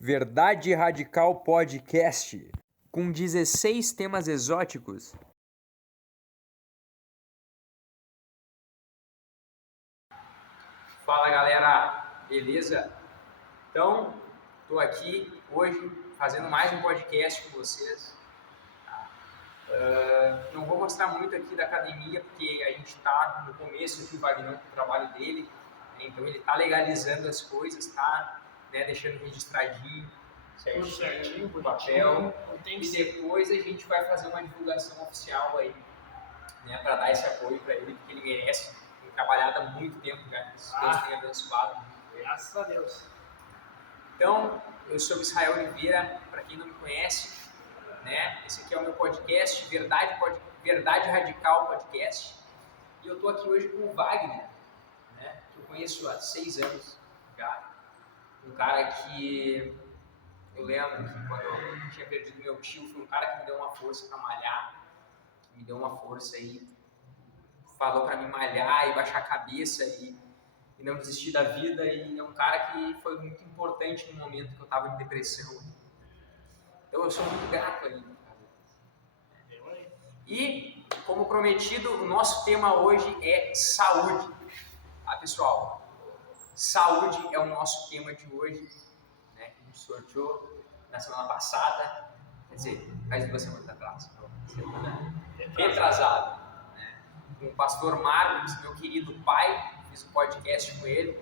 Verdade Radical Podcast, com 16 temas exóticos. Fala galera, beleza? Então, estou aqui hoje fazendo mais um podcast com vocês. Não vou mostrar muito aqui da academia, porque a gente está no começo aqui, o Wagner, do trabalho dele, né? Então ele está legalizando as coisas, está deixando registradinho, certinho, com papel, e depois a gente vai fazer uma divulgação oficial aí, né, para dar esse apoio para ele, porque ele merece. Tem trabalhado há muito tempo já, Deus tenha abençoado. Graças a Deus. Então, eu sou Israel Oliveira, para quem não me conhece, né? Esse aqui é o meu podcast, Verdade Radical Podcast. E eu estou aqui hoje com o Wagner, né? Que eu conheço há 6 anos já. Um cara que eu lembro que quando eu tinha perdido meu tio, foi um cara que me deu uma força para malhar, que me deu uma força aí, falou para me malhar e baixar a cabeça e não desistir da vida, e é um cara que foi muito importante no momento que eu estava em depressão. Então eu sou muito grato a ele. E, como prometido, o nosso tema hoje é saúde. Tá, pessoal? Saúde é o nosso tema de hoje, né, que a gente sorteou na semana passada, quer dizer, faz 2 semanas atrás, semana retrasada, né, com o pastor Marcos, meu querido pai. Fiz um podcast com ele,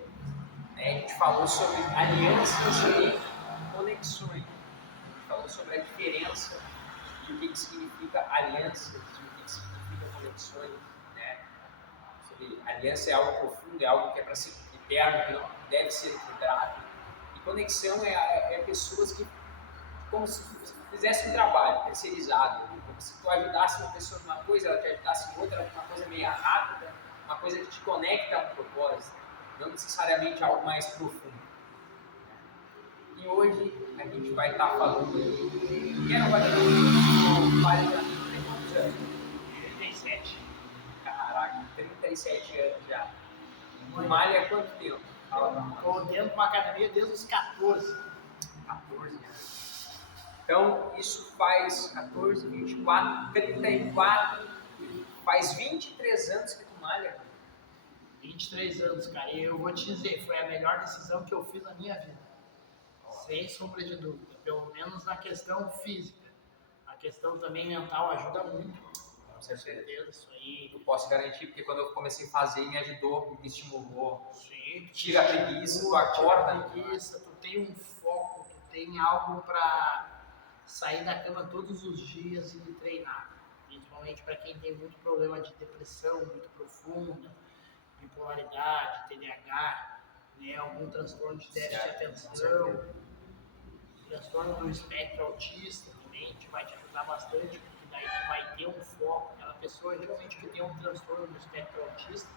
né, a gente falou sobre alianças e conexões. A gente falou sobre a diferença e o que significa alianças e o que significa conexões, né? Sobre aliança é algo profundo, é algo que é para ser eterno, que não deve ser quebrado. E conexão é pessoas que, como se fizesse um trabalho terceirizado, como se tu ajudasse uma pessoa numa coisa, ela te ajudasse em outra, uma coisa meio rápida, uma coisa que te conecta a um propósito, não necessariamente algo mais profundo. E hoje a gente vai estar falando. Quem vai falar para mim? Tem quantos anos? 37. Caraca, 37 anos já. No malha há quanto tempo? Estou dentro de uma academia desde os 14. 14 anos. Então, isso faz 14, 24, 34, faz 23 anos que tu malha. 23 anos, cara. E eu vou te dizer, foi a melhor decisão que eu fiz na minha vida. Sem sombra de dúvida. Pelo menos na questão física. A questão também mental ajuda muito. Com certeza. Isso aí. Eu posso garantir, porque quando eu comecei a fazer, me ajudou, me estimulou. Sim. Tira a preguiça, tu acorda. Preguiça, tu tem um foco, tu tem algo para sair da cama todos os dias e treinar. Principalmente para quem tem muito problema de depressão muito profunda, bipolaridade, TDAH, né, algum transtorno de déficit de atenção, transtorno do espectro autista também vai te ajudar bastante, porque daí tu vai ter um foco. Aquela pessoa geralmente que tem um transtorno do espectro autista,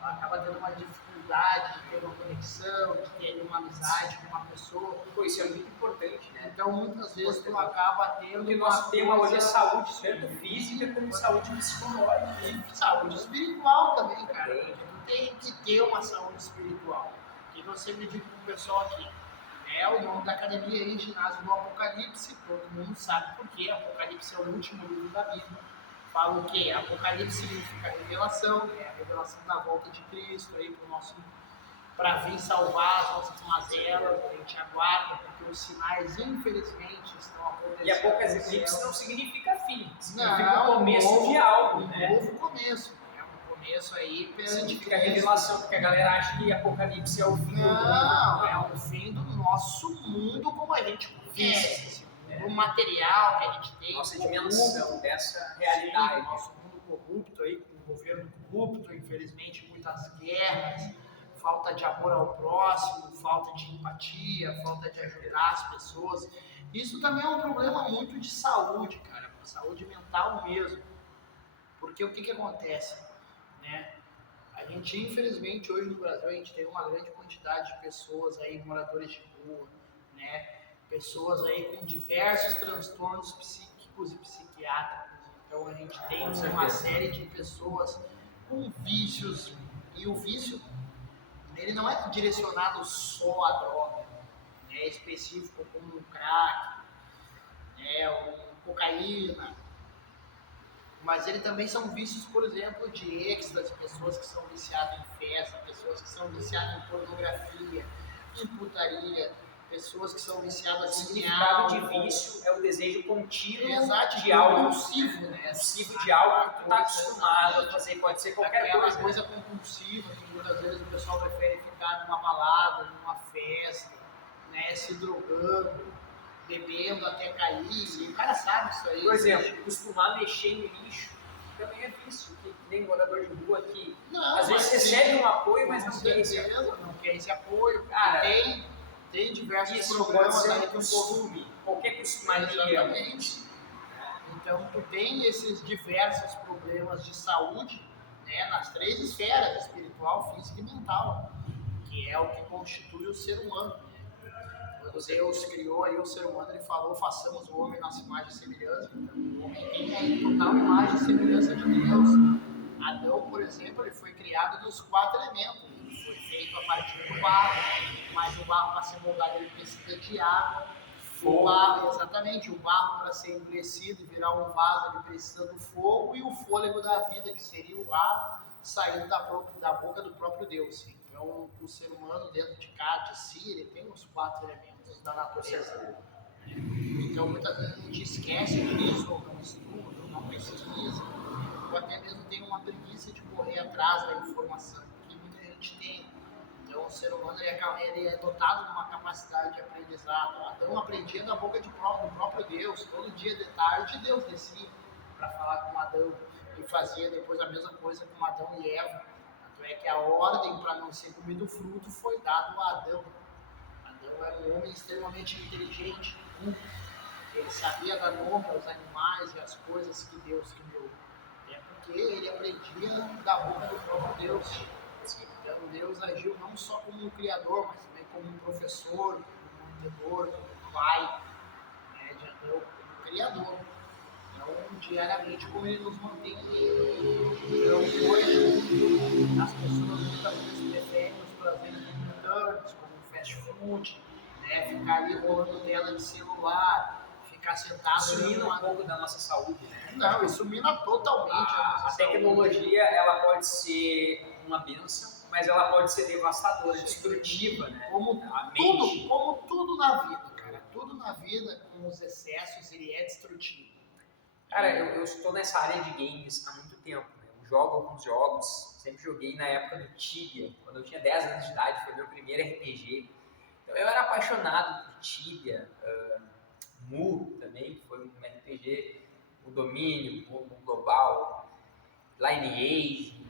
ela acaba tendo uma dificuldade de ter uma conexão, de ter uma amizade com uma pessoa. Pô, isso é muito importante, né? Então muitas vezes tu acaba tendo. Porque o nosso tema hoje é saúde, tanto física como saúde psicológica. E saúde espiritual também, cara. Porque tu tem que ter uma saúde espiritual. E eu sempre digo pro pessoal aqui, o nome da academia aí, Ginásio do Apocalipse, todo mundo sabe por quê. Apocalipse é o último livro da Bíblia. Fala o quê? Apocalipse significa revelação, é a revelação da volta de Cristo aí para vir salvar as nossas mazelas. A gente aguarda, porque os sinais, infelizmente, estão acontecendo. E Apocalipse não significa fim, significa o começo de algo, né? Um novo começo. Começo aí significa revelação, porque a galera acha que Apocalipse é o fim do mundo. Não, é o fim do nosso mundo como a gente conhece, o material que a gente tem, nossa dimensão dessa realidade. Sim, nosso mundo corrupto aí, com o governo corrupto, infelizmente muitas guerras, falta de amor ao próximo, falta de empatia, falta de ajudar as pessoas. Isso também é um problema muito de saúde, cara, saúde mental mesmo. Porque o que acontece? Né? A gente, infelizmente, hoje no Brasil, a gente tem uma grande quantidade de pessoas aí, moradores de rua, né? Pessoas aí com diversos transtornos psíquicos e psiquiátricos. Então, a gente tem uma série de pessoas com vícios, e o vício, ele não é direcionado só à droga, né? específico, como um crack, cocaína, mas ele também são vícios, por exemplo, de êxtase, pessoas que são viciadas em festa, pessoas que são viciadas em pornografia, em putaria, pessoas que são O viciadas em significado de álcool. vício é o desejo contínuo Exato, de algo. compulsivo, né? Compulsivo de algo que tu tá acostumado a fazer, pode ser qualquer Aquela coisa. compulsiva que muitas vezes o pessoal prefere ficar numa balada, numa festa, né, se drogando, bebendo até cair. E o cara sabe isso aí. Por exemplo, costumar mexer em lixo também é vício, que nem morador de rua aqui. Não, Às vezes mas recebe um apoio, mas com não tem esse certeza, apoio. não quer esse apoio. Cara, tem diversos Isso pode programas ser aí um que o povo. costume, qualquer costumaria. Exatamente. Então, tu tem esses diversos problemas de saúde, né, nas 3 esferas, espiritual, física e mental, que é o que constitui o ser humano. Quando Deus criou aí o ser humano, ele falou, façamos o homem nossa imagem e semelhança. Então, o homem tem aí total imagem e semelhança de Deus. Adão, por exemplo, ele foi criado dos 4 elementos. Ele foi feito a partir do barro, mas o barro, para ser moldado, ele precisa de água. O barro, exatamente, o barro para ser endurecido e virar um vaso, ele precisa do fogo e o fôlego da vida, que seria o ar saindo da boca do próprio Deus. Então, o ser humano, dentro de si, ele tem os 4 elementos da natureza. Então, muitas vezes a gente esquece disso, ou não estuda, ou não pesquisa, ou até mesmo tem uma preguiça de correr atrás da informação, que muita gente tem. Então, o ser humano ele é dotado de uma capacidade de aprendizado. Adão aprendia da boca do próprio Deus. Todo dia de tarde, Deus descia para falar com Adão e fazia depois a mesma coisa com Adão e Eva. Tanto é que a ordem para não ser comido o fruto foi dado a Adão. Adão era um homem extremamente inteligente, culto. Ele sabia dar nome aos animais e às coisas que Deus criou. É porque ele aprendia da boca do próprio Deus. Então Deus agiu não só como um criador, mas também como um professor, como um mentor, como um pai, né, de Adão, como um criador. Então, diariamente, como ele nos mantém livres. Então, hoje, as pessoas muitas vezes preferem os prazeres momentâneos, como o fast food, né, ficar ali rolando tela de celular, ficar sentado... Isso mina um pouco da nossa saúde, né? Não, isso mina totalmente a nossa A saúde. tecnologia, ela pode ser uma bênção, mas ela pode ser devastadora, destrutiva, né? Como tudo na vida, cara. Tudo na vida, com os excessos, ele é destrutivo. Cara, eu estou nessa área de games há muito tempo, né? Eu jogo alguns jogos, sempre joguei na época do Tibia, quando eu tinha 10 anos de idade, foi meu primeiro RPG. Então eu era apaixonado por Tibia, Mu também, que foi um RPG, o Domínio, o Global, Lineage,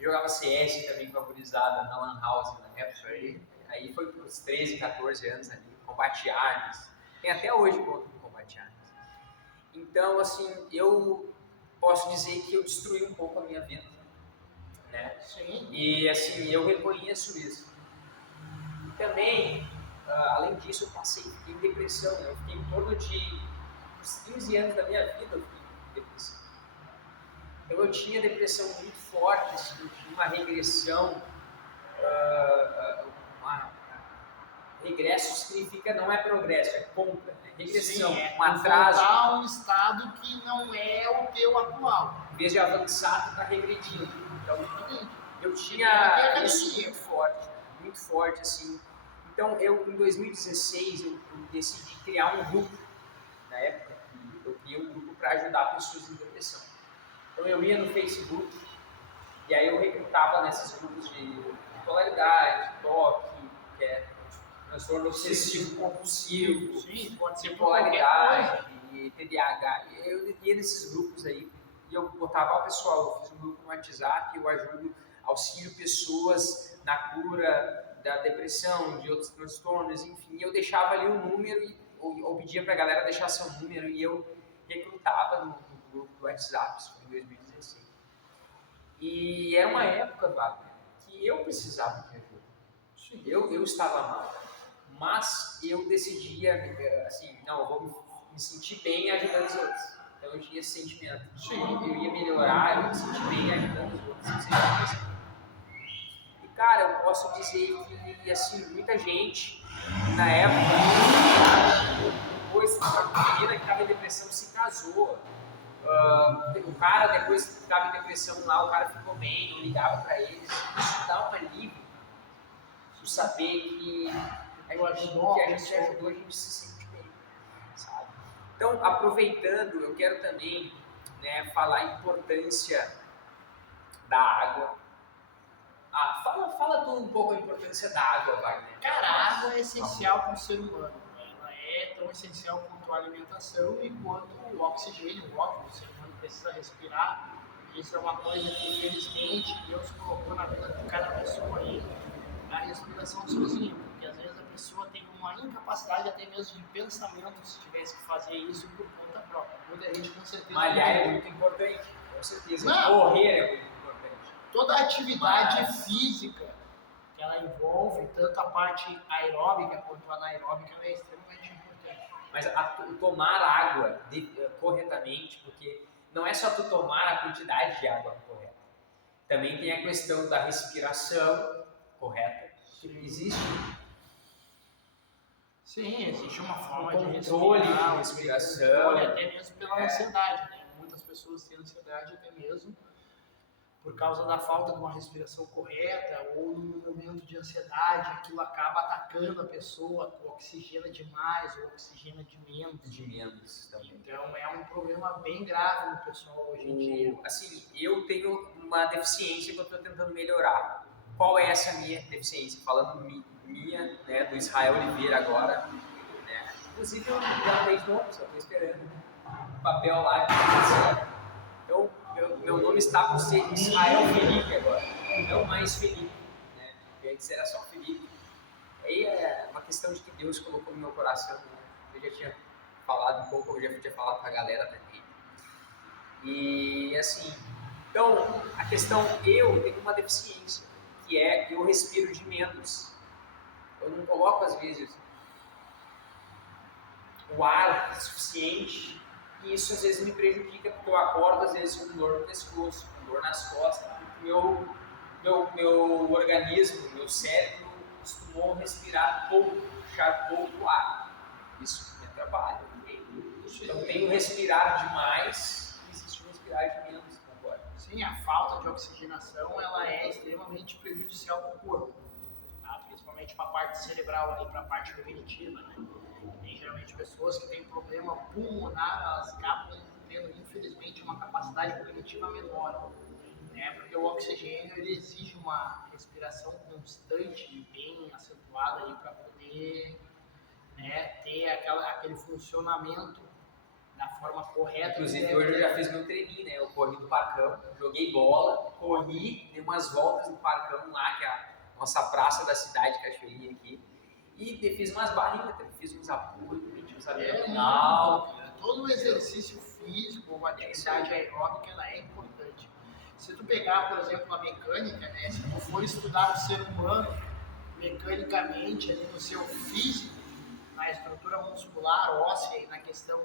jogava CS também com a gurizada na Lan House na época aí foi para os 13, 14 anos ali, Combat Arms, tem até hoje conta com Combat Arms. Então, assim, eu posso dizer que eu destruí um pouco a minha vida, né? Sim. E, assim, eu reconheço isso. E também, além disso, eu fiquei em depressão, né? Eu fiquei em torno de uns 15 anos da minha vida, eu fiquei em depressão. Então, eu tinha depressão muito forte, assim, eu tinha uma regressão, regresso significa não é progresso, é contra, né? Regressão, Sim, um atraso. voltar a um estado que não é o teu atual. Em vez de avançar, tu está regredindo. Então, eu tinha Aquela isso energia. muito forte, assim. Então, em 2016, eu decidi criar um grupo. Na época, eu criei um grupo para ajudar pessoas em depressão. Então, eu ia no Facebook, e aí eu recrutava nesses grupos de bipolaridade, TOC, que é transtorno obsessivo compulsivo, Sim, pode ser por qualquer coisa. bipolaridade, TDAH. Eu ia nesses grupos aí e eu botava, pessoal, eu fiz um grupo no WhatsApp, eu auxilio pessoas na cura da depressão, de outros transtornos, enfim. Eu deixava ali um número, ou pedia pra galera deixar seu número, e eu recrutava no grupo do WhatsApp, isso foi em 2016. E era uma época, Wagner, que eu precisava de ajuda. Eu estava mal. Mas eu decidia, assim, não, eu vou me sentir bem ajudando os outros. Então eu tinha esse sentimento. Eu ia melhorar, eu ia me sentir bem ajudando os outros. E cara, posso dizer que, assim, muita gente, na época, depois, a menina que estava em depressão se casou. O cara, depois que estava em depressão lá, o cara ficou bem, não ligava para ele. Isso dá um alívio. Tu saber que a gente ajudou, a gente se sente bem, sabe? Então, aproveitando, eu quero também, né, falar a importância da água. Fala tu um pouco a importância da água, Wagner. Cara, a água é essencial para o ser humano. Ela é tão essencial quanto a alimentação e quanto o oxigênio, óbvio, o ser humano precisa respirar. Isso é uma coisa que, infelizmente, Deus colocou na vida de cada pessoa aí, a respiração sozinha, porque às vezes a pessoa tem uma incapacidade até mesmo de pensamento se tivesse que fazer isso por conta própria. Muita gente com certeza... Malhar é muito importante, com certeza. Não. Correr é muito importante. Toda a atividade física que ela envolve, tanto a parte aeróbica quanto a anaeróbica, ela é extremamente importante. Mas tomar água corretamente, porque não é só tu tomar a quantidade de água correta. Também tem a questão da respiração correta. Existe Sim, existe uma forma um de controle respirar, de respiração. controle até mesmo pela ansiedade, né? Muitas pessoas têm ansiedade até mesmo por causa da falta de uma respiração correta ou num momento de ansiedade, aquilo acaba atacando a pessoa, tu oxigena demais ou oxigena de menos. De menos também. Então é um problema bem grave no pessoal hoje em dia. Assim, eu tenho uma deficiência que eu estou tentando melhorar. Qual é essa minha deficiência? Falando minha, né, do Israel Oliveira agora, né? Inclusive eu já dei nome, só estou esperando o papel lá. Então, meu nome está por ser Israel Felipe agora, não mais Felipe, né? Porque antes era só Felipe. Aí é uma questão de que Deus colocou no meu coração, né? Eu já tinha falado um pouco, eu já tinha falado com a galera também. E assim, então, a questão, eu tenho uma deficiência, que é eu respiro de menos. Eu não coloco, às vezes, o ar suficiente e isso, às vezes, me prejudica, porque eu acordo, às vezes, com dor no pescoço, com dor nas costas. Meu organismo, meu cérebro, costumou respirar pouco, puxar pouco ar. Isso me atrapalha. Então, tenho respirar demais e existe um respirar de menos agora. Sim, a falta de oxigenação ela é extremamente prejudicial para o corpo, tá? Principalmente para a parte cerebral, para a parte cognitiva, né? Tem geralmente pessoas que têm problema pulmonar, elas acabam tendo, infelizmente, uma capacidade cognitiva menor, né? Porque o oxigênio ele exige uma respiração constante e bem acentuada para poder, né, ter aquele funcionamento da forma correta. Inclusive, hoje eu já fiz meu treininho, né? Eu corri no Parcão, joguei bola, corri, dei umas voltas no Parcão lá, que é a nossa praça da cidade, Cachoeirinha aqui, e fiz umas barrinhas, fiz uns apoios, uns abdominal. Todo o exercício físico, a atividade aeróbica, ela é importante. Se tu pegar, por exemplo, a mecânica, né? Se tu for estudar o ser humano mecanicamente, ali no seu físico, na estrutura muscular, óssea e na questão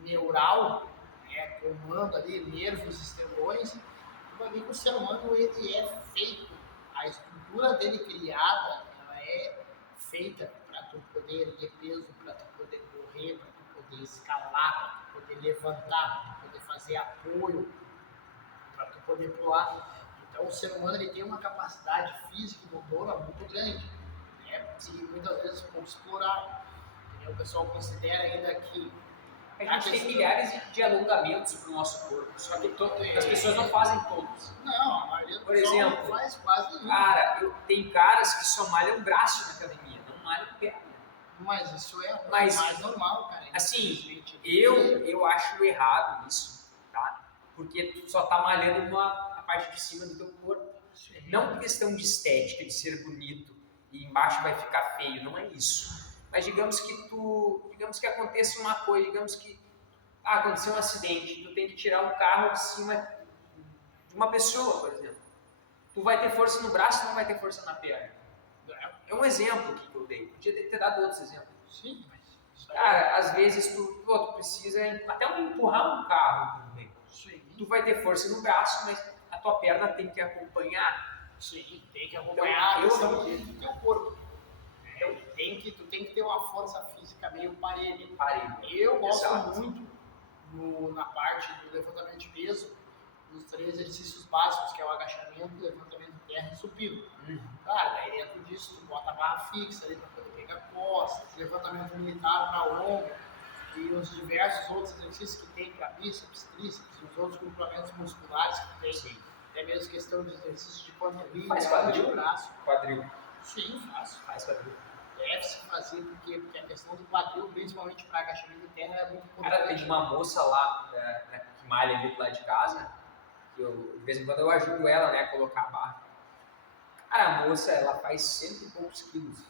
neural, né, comando ali, nervos, estendões, tu vai ver que o ser humano ele é feito, a estrutura dele criada, ela é feita para tu poder erguer peso, para tu poder correr, para tu poder escalar, para tu poder levantar, para tu poder fazer apoio, para tu poder pular. Então o ser humano ele tem uma capacidade física e motora muito grande, né, e muitas vezes pouco explorada. O pessoal considera ainda que a gente tem milhares de alongamentos para o nosso corpo, só que as pessoas não fazem todos. Não, a maioria por exemplo, não faz quase nenhum. Cara, tem caras que só malham braço na academia, não malham perna. Mas isso é mais normal, cara. Assim, eu acho errado isso, tá? Porque tu só tá malhando a parte de cima do teu corpo. Sim. Não questão de estética, de ser bonito e embaixo vai ficar feio, não é isso. Mas digamos que aconteça uma coisa, digamos que aconteceu um acidente, tu tem que tirar um carro de cima de uma pessoa, por exemplo. Tu vai ter força no braço ou não vai ter força na perna? É um exemplo que eu dei, podia ter dado outros exemplos. Sim, mas... Cara, às vezes tu precisa até empurrar um carro, sim, tu vai ter força no braço, mas a tua perna tem que acompanhar. Sim, tem que acompanhar Então, a questão do teu corpo. Então, tu tem que ter uma força física meio parelha. Eu gosto Exato. muito na parte do levantamento de peso, nos 3 exercícios básicos, que é o agachamento, levantamento de terra e supino. Claro, daí dentro disso tu bota a barra fixa ali para poder pegar costas, levantamento militar para ombro e os diversos outros exercícios que tem para bíceps, tríceps, os outros complementos musculares que tem. Sim. Até mesmo questão de exercício de panturrilha, Faz quadril? de braço. Quadril. Sim, faço. Faz quadril. Deve-se fazer, porque a questão do quadril, principalmente para agachamento de terra, é muito importante. Cara, tem uma moça lá, que malha ali do lado de casa, que de vez em quando eu ajudo ela, né, a colocar a barra. Cara, a moça, ela faz 100 e poucos quilos.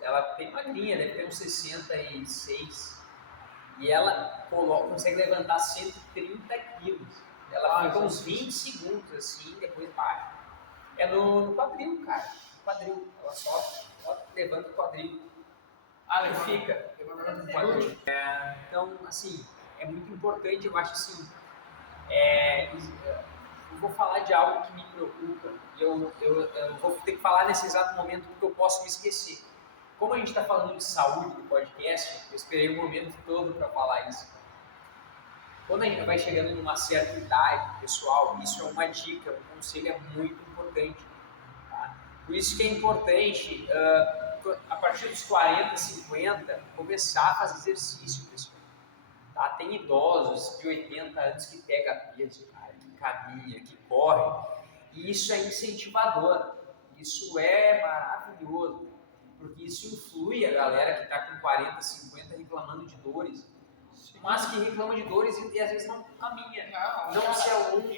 Ela tem magrinha, deve ter uns 66. E ela consegue levantar 130 quilos. Ela fica uns 20 segundos assim, depois baixa. É no quadril, cara. No quadril. Ela só levanta o quadril. E fica. Levantamento de Quadril. glúteo. Então, assim, é muito importante, eu acho assim. Eu vou falar de algo que me preocupa. E eu vou ter que falar nesse exato momento porque eu posso me esquecer. Como a gente está falando de saúde no podcast, eu esperei o momento todo para falar isso. Quando a gente vai chegando numa certa idade, pessoal, isso é uma dica, um conselho é muito importante. Tá? Por isso que é importante, a partir dos 40, 50, começar a fazer exercício, pessoal. Tá? Tem idosos de 80 anos que pegam peso, cara, que caminha, que corre. E isso é incentivador. Isso é maravilhoso. Porque isso influi a galera que está com 40, 50 reclamando de dores. Mas que reclama de dores e às vezes não caminha, não se alonga,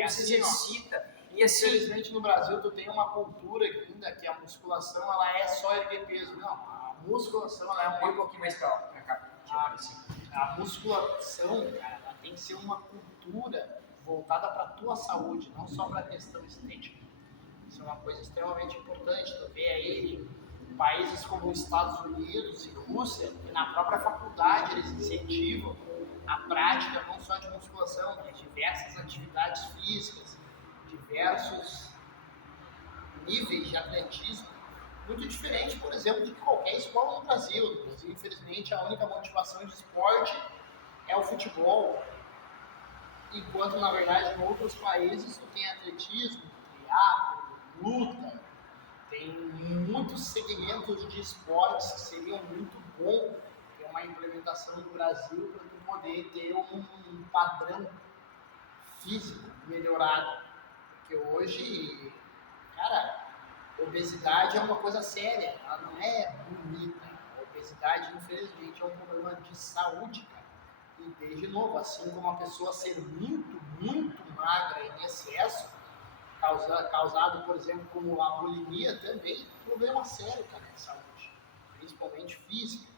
não se exercita. E assim, infelizmente no Brasil tu tem uma cultura ainda que a musculação ela é só erguer peso. Não, a musculação ela é um pouquinho mais pra cá. A musculação, cara, ela tem que ser uma cultura voltada para a tua saúde, não só para a questão estética. Isso é uma coisa extremamente importante. Tu vê aí países como os Estados Unidos e Rússia, que na própria faculdade eles incentivam a prática não só de musculação, mas diversas atividades físicas, diversos níveis de atletismo, muito diferente, por exemplo, de qualquer escola no Brasil. No Brasil, infelizmente, a única motivação de esporte é o futebol, enquanto, na verdade, em outros países tu tem atletismo, triatlo, luta, tem muitos segmentos de esportes que seriam muito bom ter uma implementação no Brasil para tu poder ter um padrão físico melhorado. Porque hoje, cara, obesidade é uma coisa séria, ela não é bonita. A obesidade, infelizmente, é um problema de saúde, cara. E desde novo, assim como a pessoa ser muito, muito magra em excesso, causado, por exemplo, como a bulimia, também problema sério, cara, de saúde, principalmente física,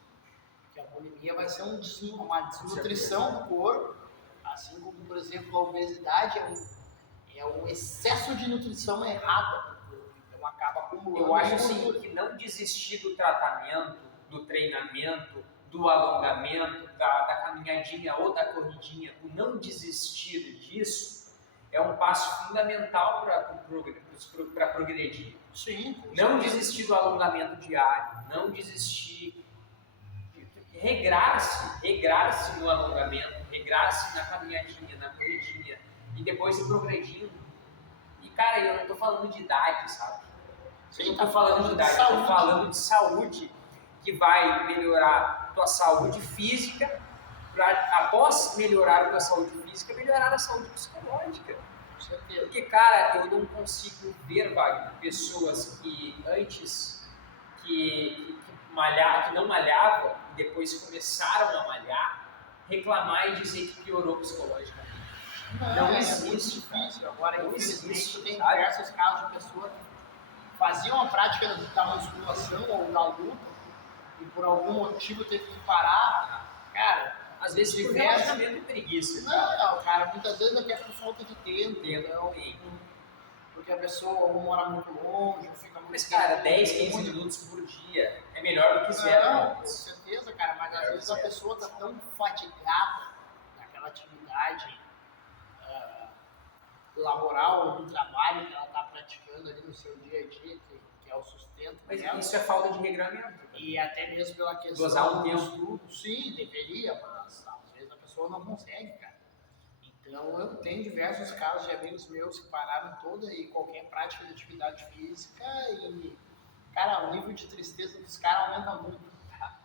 porque a bulimia vai ser uma desnutrição do corpo, assim como, por exemplo, a obesidade é um excesso de nutrição errada do corpo, então acaba acumulando. Eu acho assim, que não desistir do tratamento, do treinamento, do alongamento, da caminhadinha ou da corridinha, o não desistir disso é um passo fundamental para progredir. Sim. Não desistir do alongamento diário, não desistir, regrar-se no alongamento, regrar-se na caminhadinha, na corridinha e depois ir progredindo. E cara, eu não estou falando de idade, sabe? Eu não estou falando de idade, eu estou falando de saúde, que vai melhorar a tua saúde física, após melhorar a tua saúde física, melhorar a saúde psicológica. Porque, cara, eu não consigo ver, Wagner, pessoas que antes que não malhavam e depois começaram a malhar, reclamar e dizer que piorou psicologicamente. Não existe, difícil. Agora, não infelizmente, existe, tem sabe? diversos casos de pessoas que faziam a prática da musculação ou da luta e por algum motivo teve que parar, cara. Às vezes por relaxamento e preguiça. Não, cara, muitas vezes até por falta de tempo. Então, porque a pessoa ou mora muito longe, ou fica muito. Mas, cara, 10, 15 minutos por dia é melhor do que zero. Não, com certeza, cara, mas às vezes a pessoa tá tão fatigada naquela atividade laboral ou do trabalho que ela está praticando ali no seu dia a dia, que é o sustento Mas dela. isso é falta de regramento. E até mesmo pela questão Dosar um do tempo. estudo, sim, deveria, mas às vezes a pessoa não consegue, cara. Então eu tenho diversos casos de amigos meus que pararam toda e qualquer prática de atividade física e, cara, o nível de tristeza dos caras aumenta muito. Tá?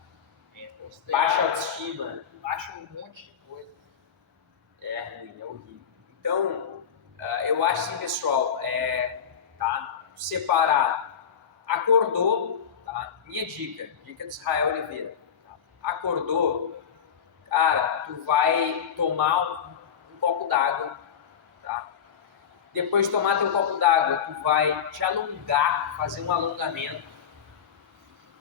Baixa autoestima. Baixa um monte de coisa. É ruim, é horrível. Então, eu acho assim, pessoal, tá? Separar. Acordou, tá? Minha dica do Israel Oliveira. Tá? Acordou, cara, tu vai tomar um copo d'água, tá? Depois de tomar teu copo d'água, tu vai te alongar, fazer um alongamento.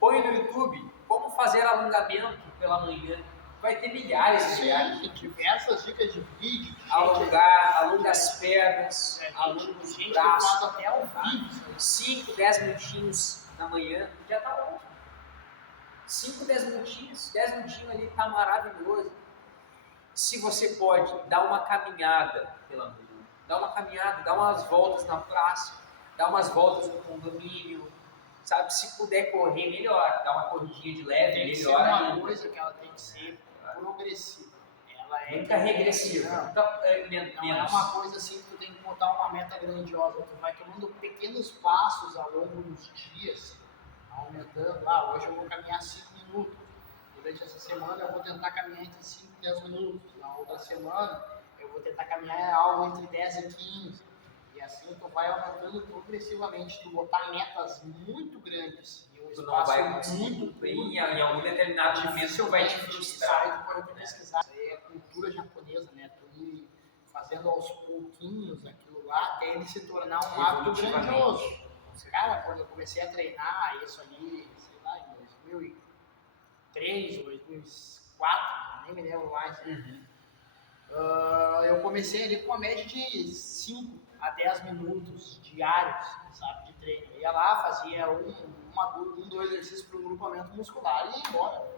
Põe no YouTube como fazer alongamento pela manhã. Vai ter milhares de milhares. Diversas dicas de vídeo. Alonga as pernas, alonga os Gente que braços. faz até ao vivo. 5, 10 minutinhos na manhã, já tá bom. 5, 10 minutinhos, 10 minutinhos ali tá maravilhoso. Se você pode, dá uma caminhada pela manhã. Dá uma caminhada, dá umas voltas na praça, dá umas voltas no condomínio. Sabe, se puder correr, melhor. Dá uma corridinha de leve, Tem que melhor ser uma ainda. coisa que ela tem que ser progressiva. Ela é Nunca regressiva. Não, Nunca, não é uma coisa assim que tu tem que botar uma meta grandiosa. Tu vai tomando pequenos passos ao longo dos dias, aumentando. Hoje eu vou caminhar 5 minutos. Durante essa semana eu vou tentar caminhar entre 5 e 10 minutos. Na outra semana eu vou tentar caminhar algo entre 10 e 15. E assim tu vai aumentando progressivamente. Tu botar metas muito grandes e um Tu não vai espaço conseguir muito cumprir curto, em algum determinado momento vai te frustrar. Isso aí tu pode pesquisar. Isso aí é cultura japonesa, né? Tu ir fazendo aos pouquinhos aquilo lá até ele se tornar um hábito grandioso. Cara, quando eu comecei a treinar isso ali, sei lá, em 2003, 2004, nem me lembro mais. Eu comecei ali com uma média de 5 a 10 minutos diários, sabe, de treino. Eu ia lá, fazia dois exercícios para o grupamento muscular e ia embora.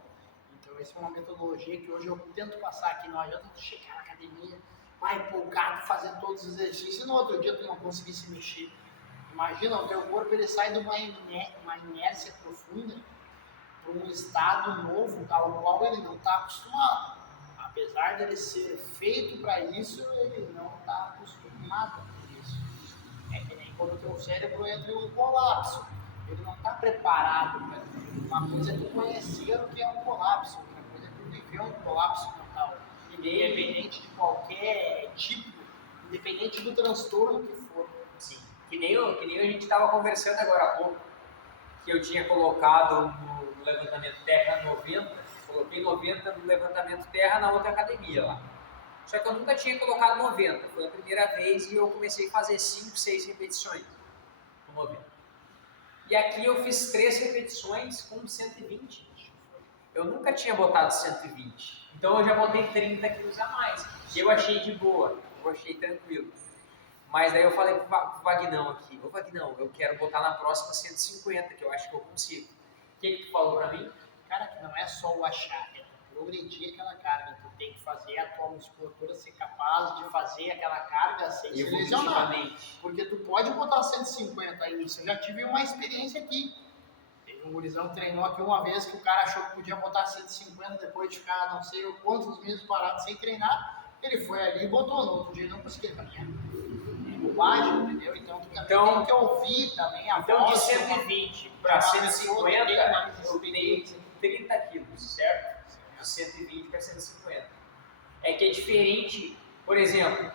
Então, essa é uma metodologia que hoje eu tento passar aqui. Não adianta tu chegar na academia, vai empolgado, fazer todos os exercícios e no outro dia tu não conseguir se mexer. Imagina, o teu corpo ele sai de uma inércia profunda para um estado novo ao qual ele não está acostumado. Apesar dele ser feito para isso, ele não está acostumado com isso. É que nem quando o teu cérebro entra em um colapso. Ele não está preparado para isso. Uma coisa é tu conhecer o que é um colapso, outra coisa é tu viver um colapso mental. Independente de qualquer tipo, independente do transtorno que for. Sim. Que nem a gente estava conversando agora há pouco, que eu tinha colocado no levantamento terra 90, coloquei 90 no levantamento terra na outra academia lá. Só que eu nunca tinha colocado 90, foi a primeira vez e eu comecei a fazer 5, 6 repetições com 90. E aqui eu fiz 3 repetições com 120. Eu nunca tinha botado 120, então eu já botei 30 quilos a mais. E eu achei de boa, eu achei tranquilo. Mas daí eu falei pro Vagnão aqui, ô Vagnão, eu quero botar na próxima 150, que eu acho que eu consigo. O que tu falou pra mim? Cara, que não é só o achar, é tu progredir aquela carga. Tu tem que fazer a tua musculatura ser capaz de fazer aquela carga sem se lesionar. Porque tu pode botar 150 aí. Eu já tive uma experiência aqui. Teve um gurizão que treinou aqui uma vez que o cara achou que podia botar 150 depois de ficar não sei quantos meses parado sem treinar. Ele foi ali e botou. No outro dia ele não conseguia caminhar. Bobagem, entendeu? Então tu também tem que ouvir também a então voz. Então de 120 para 150 eu tenho 30 quilos, certo? De 120 para 150. É que é diferente, por exemplo,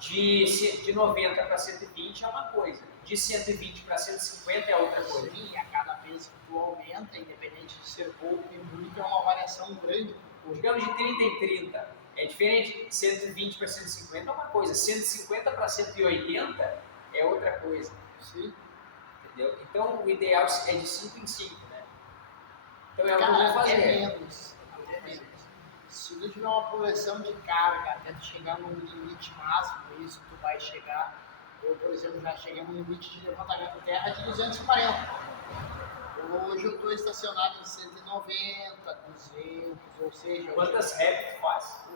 de 90 para 120 é uma coisa, de 120 para 150 é outra coisa. Sim, a cada vez que tu aumenta, independente de ser pouco e muito, é uma variação grande. Digamos de 30 em 30. É diferente, 120 para 150 é uma coisa, 150 para 180 é outra coisa. Sim. Entendeu? Então o ideal é de 5 em 5, né? Então é o que eu vou fazer. Até menos. Se tu tiver uma progressão de carga até tu chegar no limite máximo, isso tu vai chegar. Eu, por exemplo, já cheguei no limite de levantamento terra de 240. Hoje eu estou estacionado em 190, 200, ou seja... Quantas reps tu faz?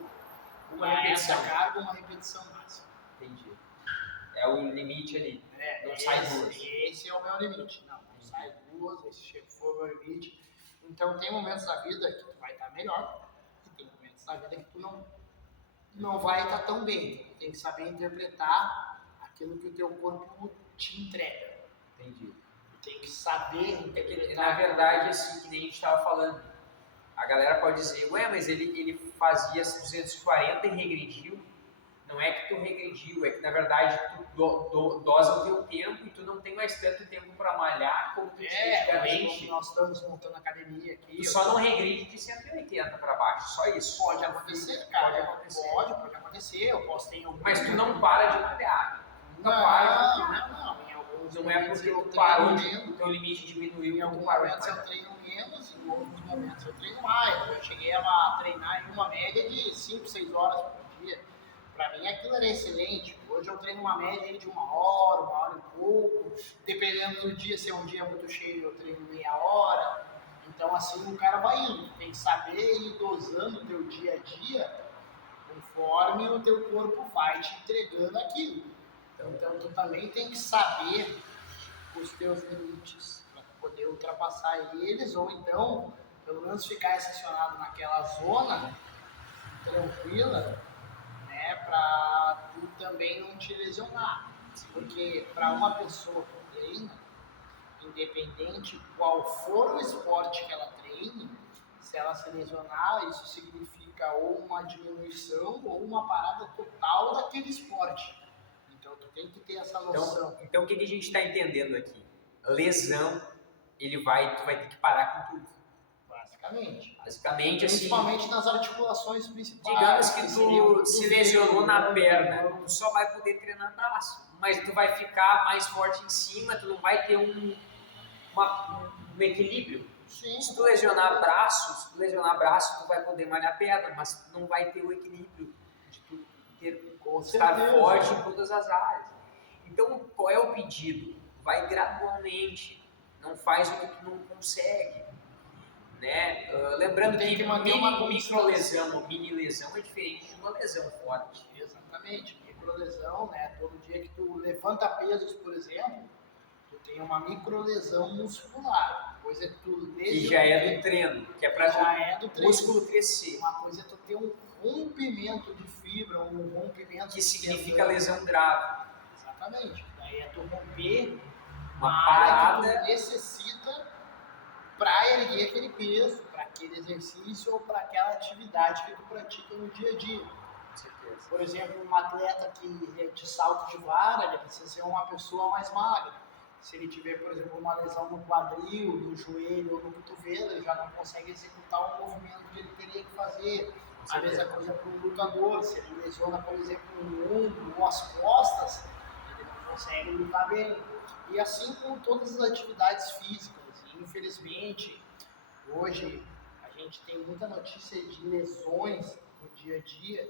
Uma repetição. Essa carga, uma repetição máxima. Entendi. É o limite ali. Não sai duas. Esse é o meu limite. Não sai duas, esse foi o meu limite. Então tem momentos da vida que tu vai estar melhor e tem momentos da vida que tu não vai estar tão bem. Tu tem que saber interpretar aquilo que o teu corpo te entrega. Entendi. Tu tem que saber interpretar. Na verdade, assim, que nem a gente estava falando, a galera pode dizer, ué, mas ele fazia 240 e regrediu. Não é que tu regrediu, é que na verdade tu dosa o teu tempo e tu não tem mais tanto tempo para malhar como tu tinha antigamente. Nós estamos montando academia aqui. Tu só não regride de 180 para baixo, só isso. Pode acontecer, cara. Pode acontecer. Eu posso ter algum. Mas tu não para de malhar. Não para de malhar. Não. Em alguns não é porque eu tu parou menos, o teu limite diminuiu. Em alguns momentos eu treino menos, em outros momentos eu treino mais. Eu cheguei a treinar em uma média de 5, 6 horas por dia. Para mim aquilo era excelente. Hoje eu treino uma média de 1 hora e pouco. Dependendo do dia, se é um dia muito cheio, eu treino meia hora. Então assim o cara vai indo. Tem que saber ir dosando o teu dia a dia conforme o teu corpo vai te entregando aquilo. Então tu também tem que saber os teus limites para poder ultrapassar eles ou então pelo menos ficar estacionado naquela zona tranquila, para tu também não te lesionar. Porque para uma pessoa que treina, independente qual for o esporte que ela treine, se ela se lesionar, isso significa ou uma diminuição ou uma parada total daquele esporte. Então tu tem que ter essa noção. Então o que a gente está entendendo aqui? Lesão, tu vai ter que parar com tudo. Basicamente, assim, principalmente nas articulações principais. Digamos que tu se lesionou na perna, tu só vai poder treinar braço, mas tu vai ficar mais forte em cima, tu não vai ter um equilíbrio. Sim. Se tu lesionar braço, tu vai poder malhar perna, mas tu não vai ter o equilíbrio de tu estar forte em todas as áreas. Então, qual é o pedido? Vai gradualmente, não faz o que tu não consegue. Né? Lembrando que microlesão ou mini lesão é diferente de uma lesão forte. Exatamente, microlesão, né? Todo dia que tu levanta pesos, por exemplo, tu tem uma microlesão muscular. Coisa é tu que já é do treino, que é para o músculo crescer. Uma coisa é tu ter um rompimento de fibra, um rompimento que significa lesão grave. Exatamente. Daí é tu romper uma parada que tu necessita para erguer aquele peso, para aquele exercício ou para aquela atividade que tu pratica no dia a dia. Com certeza. Por exemplo, um atleta que é de salto de vara, ele precisa ser uma pessoa mais magra. Se ele tiver, por exemplo, uma lesão no quadril, no joelho ou no cotovelo, ele já não consegue executar o movimento que ele teria que fazer. A mesma coisa para um lutador, se ele lesiona, por exemplo, o ombro ou as costas, ele não consegue lutar bem. E assim com todas as atividades físicas. Infelizmente, hoje a gente tem muita notícia de lesões no dia a dia,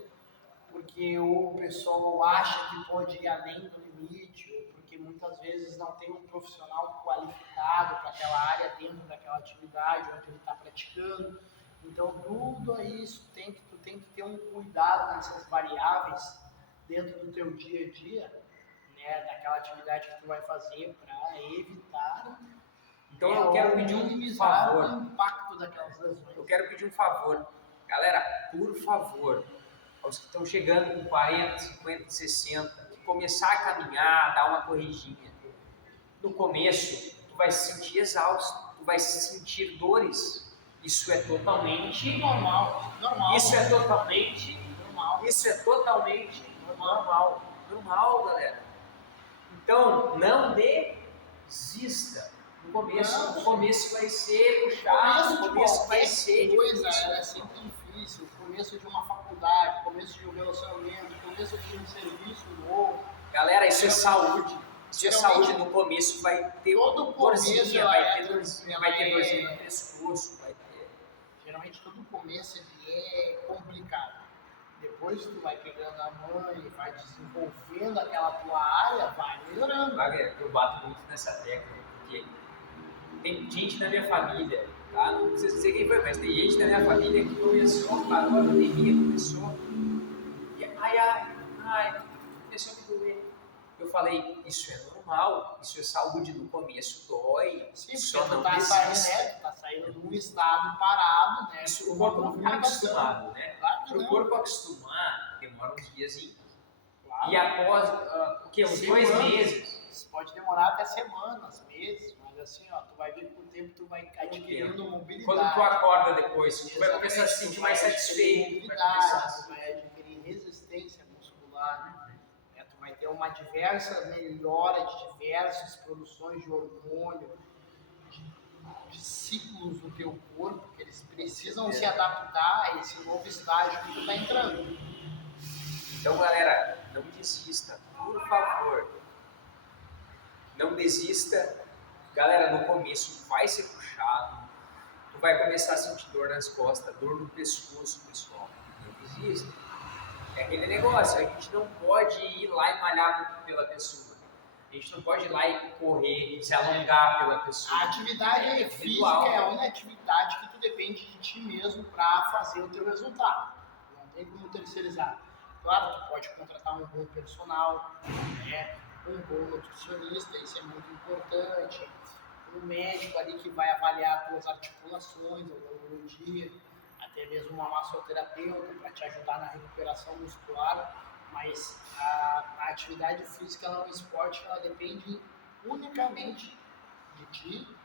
porque o pessoal acha que pode ir além do limite, ou porque muitas vezes não tem um profissional qualificado para aquela área dentro daquela atividade onde ele está praticando. Então, tudo isso tu tem que ter um cuidado nessas variáveis dentro do teu dia a dia, né, daquela atividade que tu vai fazer para evitar. Então eu quero pedir um favor. O impacto daquelas lesões. Eu quero pedir um favor. Galera, por favor, aos que estão chegando com 40, 50, 60, que começar a caminhar, dar uma corridinha. No começo, tu vai se sentir exausto, tu vai sentir dores. Isso é totalmente normal. Isso é totalmente normal. Isso é totalmente normal, galera. Então, não desista. No começo vai ser puxado, no começo vai ser difícil. É sempre difícil. O começo de uma faculdade, o começo de um relacionamento, o começo de um serviço novo. Galera, isso é saúde. Isso é saúde. No começo vai ter dorzinha, vai ter dorzinha no pescoço, vai ter. Geralmente todo começo é complicado. Depois tu vai pegando a mãe, vai desenvolvendo aquela tua área, vai melhorando. Eu bato muito nessa tecla, porque tem gente da minha família, tá? Não precisa dizer quem foi, mas tem gente da minha família que começou, parou a pandemia, começou, e ai, começou a me doer. Eu falei, isso é normal, isso é saúde. No começo dói, Sim, só porque tu não tá desista. saindo, né? Tu tá saindo de um estado parado, né? Isso com o uma corpo não está movimentação. acostumado, né? Claro que Para o não. corpo acostumar, demora uns dias. Claro. E após, o quê? Uns 2 Semanas. meses? Isso pode demorar até semanas, meses, mas assim, ó, tu vai ver que com o tempo tu vai adquirindo mobilidade. Quando tu acorda depois, tu vai Exatamente, começar a se sentir tu mais vai adquirir satisfeito. Vai mobilidade, começar tu vai adquirir resistência muscular, né? Tu vai ter uma diversa melhora de diversas produções de hormônio, de ciclos do teu corpo, que eles precisam se adaptar a esse novo estágio que tu tá entrando. Então, galera, não desista, por favor. Não desista. Galera, no começo vai ser puxado. Tu vai começar a sentir dor nas costas, dor no pescoço, pessoal. Não desista. É aquele negócio, a gente não pode ir lá e malhar pela pessoa. A gente não pode ir lá e correr, se alongar pela pessoa. A atividade física é a única atividade que tu depende de ti mesmo para fazer o teu resultado. Não tem como terceirizar. Claro, tu pode contratar um bom personal, né? Um bom nutricionista, isso é muito importante. Um médico ali que vai avaliar as tuas articulações ao longo do dia, até mesmo uma massoterapeuta para te ajudar na recuperação muscular. Mas a atividade física ela é um esporte, ela depende unicamente de ti,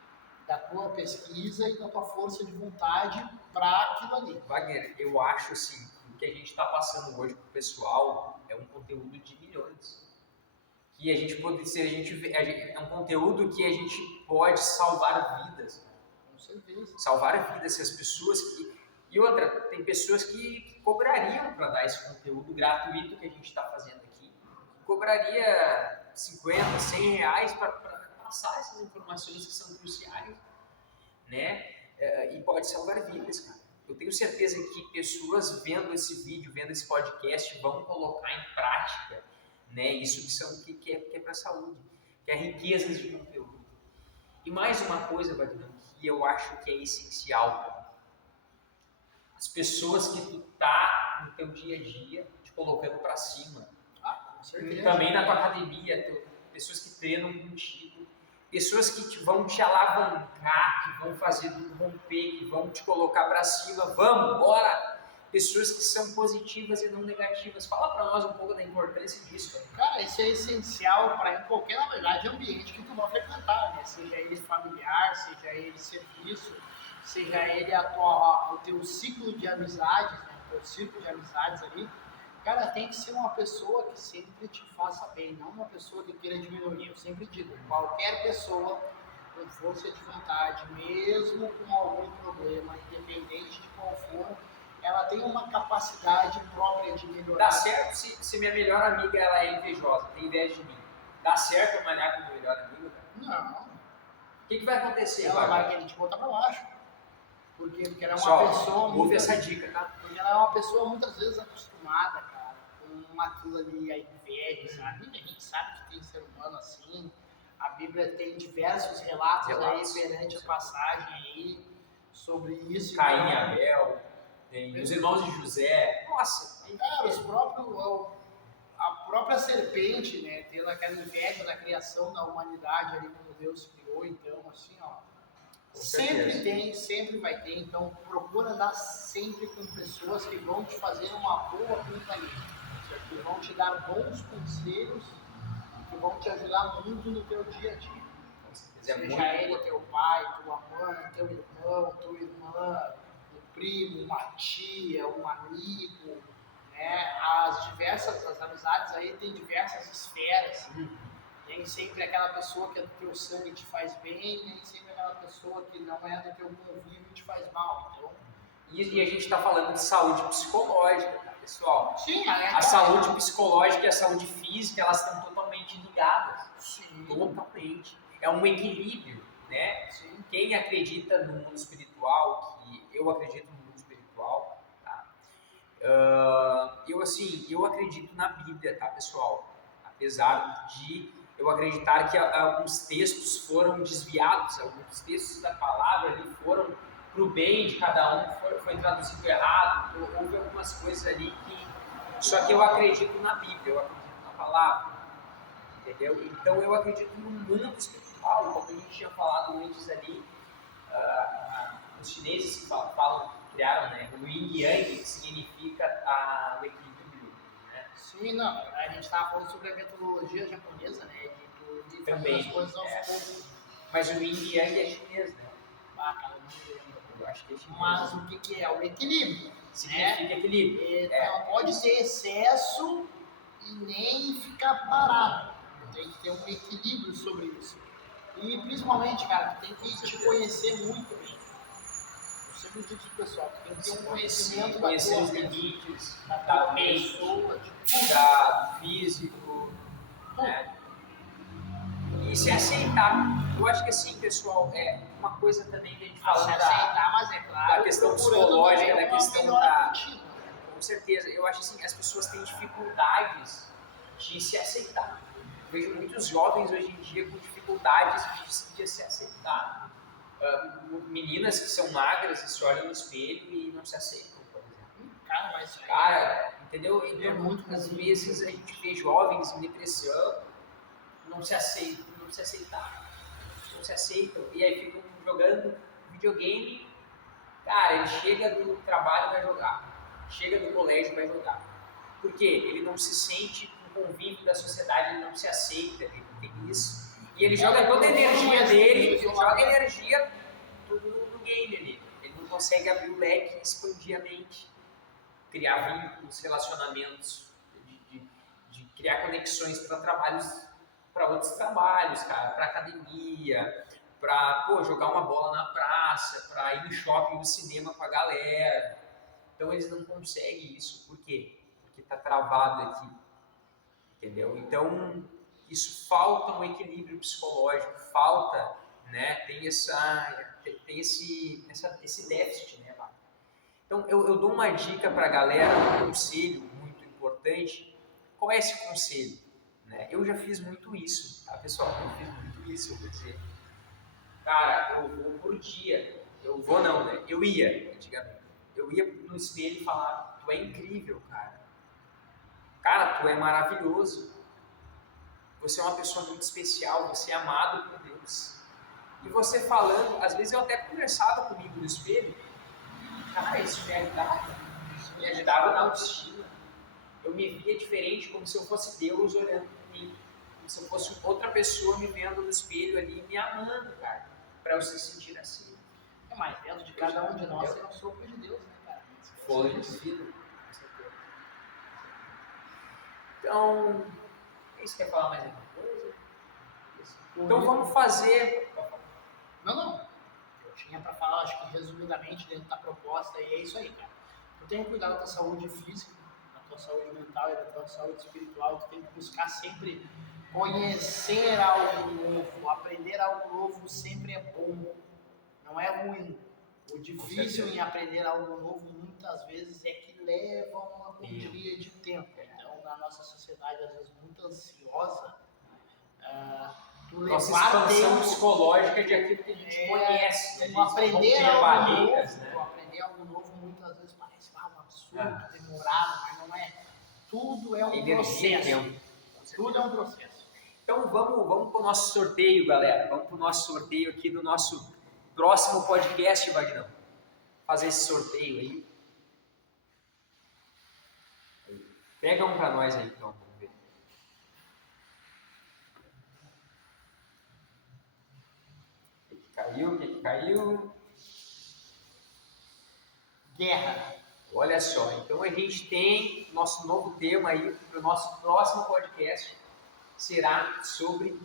da tua pesquisa e da tua força de vontade para aquilo ali. Wagner, eu acho assim, o que a gente está passando hoje pro pessoal é um conteúdo de milhões. Que a gente pode ser, é um conteúdo que a gente pode salvar vidas. Com certeza. Salvar vidas, se as pessoas que... E outra, tem pessoas que cobrariam para dar esse conteúdo gratuito que a gente está fazendo aqui. Cobraria 50, 100 reais para passar essas informações que são cruciais, né? E pode salvar vidas, cara. Eu tenho certeza que pessoas vendo esse vídeo, vendo esse podcast, vão colocar em prática, né? Isso que é para a saúde, que é riquezas de conteúdo. E mais uma coisa, Wagner, que eu acho que é essencial, cara. As pessoas que tu tá no teu dia a dia te colocando para cima. Com certeza. Também na tua academia, pessoas que treinam contigo, pessoas que vão te alavancar, que vão fazer tu romper, que vão te colocar para cima. Vamos, bora! Pessoas que são positivas e não negativas. Fala para nós um pouco da importância disso. Cara, isso é essencial para em qualquer, na verdade, ambiente que tu vai frequentar, né? Seja ele familiar, seja ele serviço, seja ele o teu ciclo de amizades, né? O teu ciclo de amizades ali. Cara, tem que ser uma pessoa que sempre te faça bem, não uma pessoa que queira diminuir. Eu sempre digo, qualquer pessoa com força de vontade, mesmo com algum problema, independente de qual for, ela tem uma capacidade própria de melhorar. Dá certo se minha melhor amiga ela é invejosa, tem inveja de mim. Dá certo eu malhar com meu melhor amigo? Não. O que vai acontecer? Ela vai querer te botar pra baixo. Por quê? Porque ela é uma Só, pessoa... ouve essa dica, tá? Porque ela é uma pessoa muitas vezes acostumada, cara, com aquilo ali, a inveja, sabe? A gente sabe que tem ser humano assim. A Bíblia tem diversos relatos. Aí perante a passagem aí sobre isso. Caim e Abel, tem os irmãos de José. Nossa! Cara, a própria serpente, né, tendo aquela inveja da criação da humanidade ali quando Deus criou, então, assim, ó, sempre tem, sempre vai ter, então procura andar sempre com pessoas que vão te fazer uma boa companhia, que vão te dar bons conselhos, que vão te ajudar muito no teu dia a dia. Seja ele teu pai, tua mãe, teu irmão, tua irmã, um primo, uma tia, um amigo, né? As amizades aí tem diversas esferas. Nem sempre aquela pessoa que é do teu sangue te faz bem, nem sempre aquela pessoa que não é do teu convívio te faz mal. Então, e a gente está falando de saúde psicológica, tá, pessoal? Sim, a saúde psicológica e a saúde física, elas estão totalmente ligadas. Sim. Totalmente. É um equilíbrio, né? Sim. Quem acredita no mundo espiritual, que eu acredito no mundo espiritual, tá? Eu acredito na Bíblia, tá, pessoal? Apesar de eu acreditar que alguns textos foram desviados, alguns textos da palavra ali foram para o bem de cada um, foi traduzido errado, houve algumas coisas ali que... Só que eu acredito na Bíblia, eu acredito na palavra, entendeu? Então eu acredito no mundo espiritual, como a gente tinha falado antes ali, os chineses criaram, né, o Yin Yang, que significa o equilíbrio, né? Sim, não. A gente estava falando sobre a metodologia japonesa, né? De fazer Também, as coisas aos poucos. Mas o Yin Yang é chinês, né? Cara, Eu acho que é chinês. mas o que é? O equilíbrio. Significa equilíbrio. Não pode ter excesso e nem ficar parado. Tem que ter um equilíbrio sobre isso. E principalmente, cara, tu tem que te conhecer muito bem. Eu sempre digo pro pessoal, tu tem que ter um conhecimento Conhecer os da limites da pessoa, de tudo. do físico, né? E se aceitar. Eu acho que assim, pessoal, é uma coisa também que a gente fala Se aceitar, mas é claro, da questão procurando psicológica, também da uma questão melhora da... contigo, né? Com certeza. Eu acho assim, as pessoas têm dificuldades de se aceitar. Eu vejo muitos jovens hoje em dia com dificuldades de se aceitar. Meninas que são magras e se olham no espelho e não se aceitam, por exemplo. Cara, mas Cara, entendeu? Então, muito às vezes a gente vê jovens em depressão, não se aceitam, não se aceitam, e aí ficam jogando videogame. Cara, ele chega do trabalho e vai jogar, chega do colégio e vai jogar. Por quê? Ele não se sente no convívio da sociedade, ele não se aceita, ele não tem isso. E ele joga toda a energia dele, ele joga energia tudo no game ali. Ele não consegue abrir o leque e expandir a mente, criar vínculos, relacionamentos, de criar conexões para outros trabalhos, cara, para academia, para jogar uma bola na praça, para ir no shopping, no cinema com a galera. Então eles não conseguem isso. Por quê? Porque está travado aqui. Entendeu? Então, isso falta um equilíbrio psicológico, falta, né? Tem esse déficit, né? Então, eu dou uma dica para a galera, um conselho muito importante. Qual é esse conselho? Né? Eu já fiz muito isso, tá, pessoal? Eu fiz muito isso, eu vou dizer. Cara, eu vou por dia. Eu vou não, né? Eu ia, antigamente. Eu ia no espelho e falava, tu é incrível, cara. Cara, tu é maravilhoso. Você é uma pessoa muito especial, você é amado por Deus. E você falando, às vezes eu até conversava comigo no espelho, cara, isso me ajudava na autoestima. Eu me via diferente, como se eu fosse Deus olhando para mim, como se eu fosse outra pessoa me vendo no espelho ali, me amando, cara, para eu se sentir assim. Mas dentro de cada um de nós tem um sopro de Deus, né, cara? Foi de vida. Então, você quer falar mais alguma coisa? Então vamos fazer. Não. Eu tinha para falar, acho que resumidamente, dentro da proposta, e é isso aí, cara. Tu tem que cuidar da tua saúde física, da tua saúde mental e da tua saúde espiritual. Tu tem que buscar sempre conhecer algo novo, aprender algo novo sempre é bom, não é ruim. O difícil em aprender algo novo muitas vezes é que leva uma quantia de tempo. Então, na nossa sociedade, às vezes muito ansiosa, nossa expansão psicológica de aquilo que a gente conhece. Aprender algo novo muitas vezes parece um absurdo, demorado, mas não é. Tudo é um processo. Tudo é um processo. Então vamos para o nosso sorteio, galera. Vamos para o nosso sorteio aqui do nosso próximo podcast, Vagnão. Fazer esse sorteio aí. Pega um para nós aí, então. Vamos ver. O que caiu? Guerra. Olha só, então a gente tem nosso novo tema aí para o nosso próximo podcast. Será sobre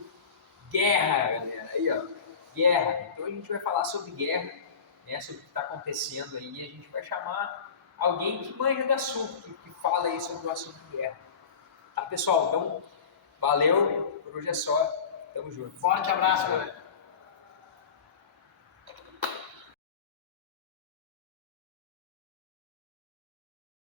guerra, galera. Aí, ó, guerra. Então a gente vai falar sobre guerra, né, sobre o que está acontecendo aí. E a gente vai chamar alguém que manja do assunto, que fala aí sobre o assunto guerra. Tá, pessoal? Então, valeu. Por hoje é só. Tamo junto. Forte abraço, galera.